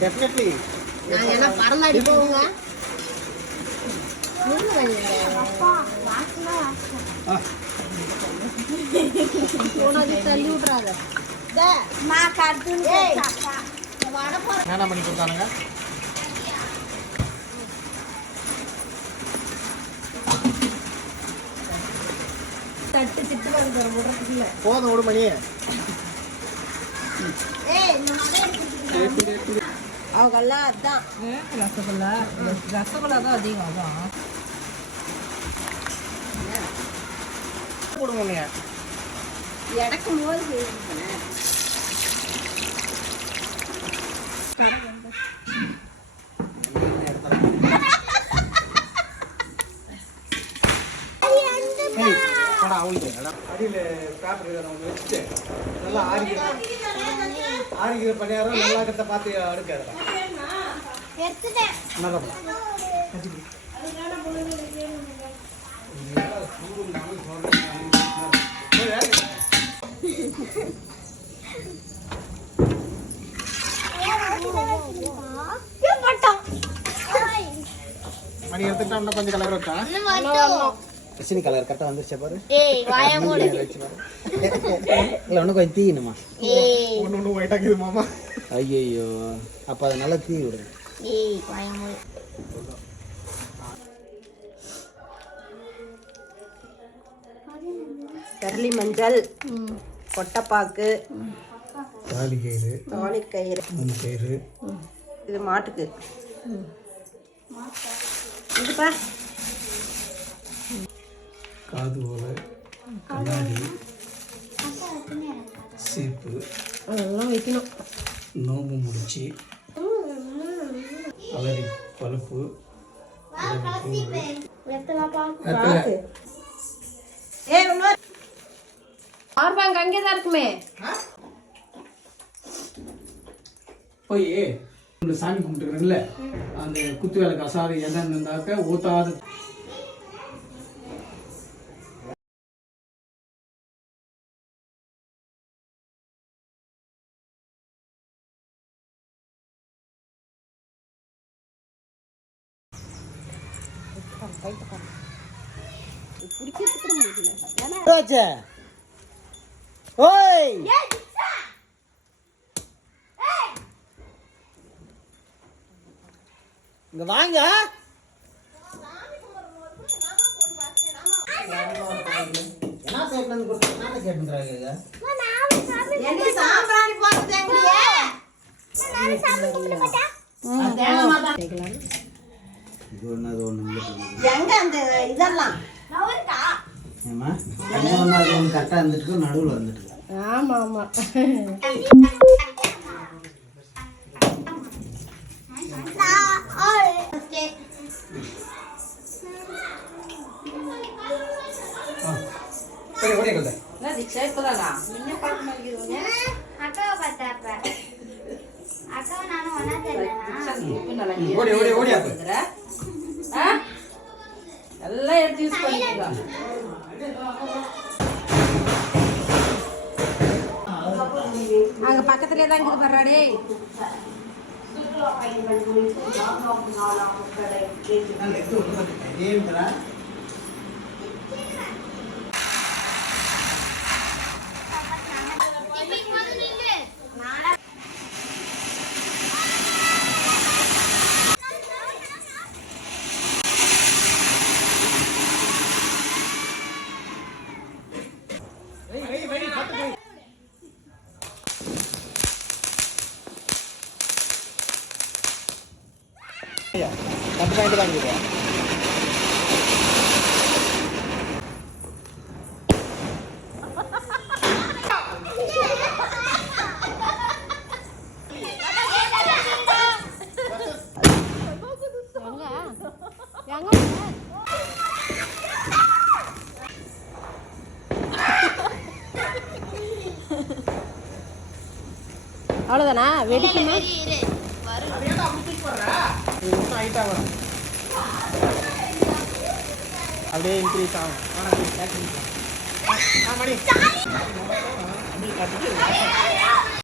definitely நான் என்ன பறந்தாடி போங்க தள்ளி விட்றாத என்ன பண்ணி கொடுத்தானுங்க தட்டு திட்டு விடுறதுக்குள்ள போதும் ஒரு மணி அவங்கெல்லாம் அதான் ரசகுல்லா ரசகுல்லா தான் அதிகம் அதான் கொடுங்க நீங்க இடக்கும் போது அடியில் பேப்பர் வச்சுட்டு நல்லா ஆரிக்கிற பணியாரம் நல்லா கிட்ட பார்த்து அடுக்காது மணி எடுத்துட்டா கொஞ்சம் கலர் வச்சா ரசினி கலர் கரெக்டாக வந்துருச்சா பாரு இல்லை ஒன்றும் கொஞ்சம் தீயணுமா ஒன்று ஒயிட்டாக்குது மாமா ஐயோ அப்போ அதை நல்லா தீ விடுங்க கரளி மஞ்சள் கொட்டைப்பாக்கு தாலிக்கயிறு தாலிக்கயிறு கயிறு இது மாட்டுக்கு இதுப்பா காது ஓலை கண்ணாடி சீப்பு அதெல்லாம் வைக்கணும் நோம்பு முடிச்சு அலரி பழுப்பு ஆர்பாங்க அங்கே தான் இருக்குமே போய் சாமி கும்பிட்டுக்கிறேன்ல அந்த குத்து வேலை கசாறு எண்ணெய் இருந்தாக்க ஊத்தாத இங்க வாங்க கரெக்டா இருந்துட்டு நடுவில் வந்துட்டு ஆமா ஆமா எல்லாம் எடுத்து யூஸ் பண்ணிக்கலாம் அங்க பக்கத்துலயே தான் இருக்குது பர்றாடே அவ்வளோதானா வெடிக்குமா அப்படியே இன்க்ரீஸ் ஆகும் ஆனால் மணி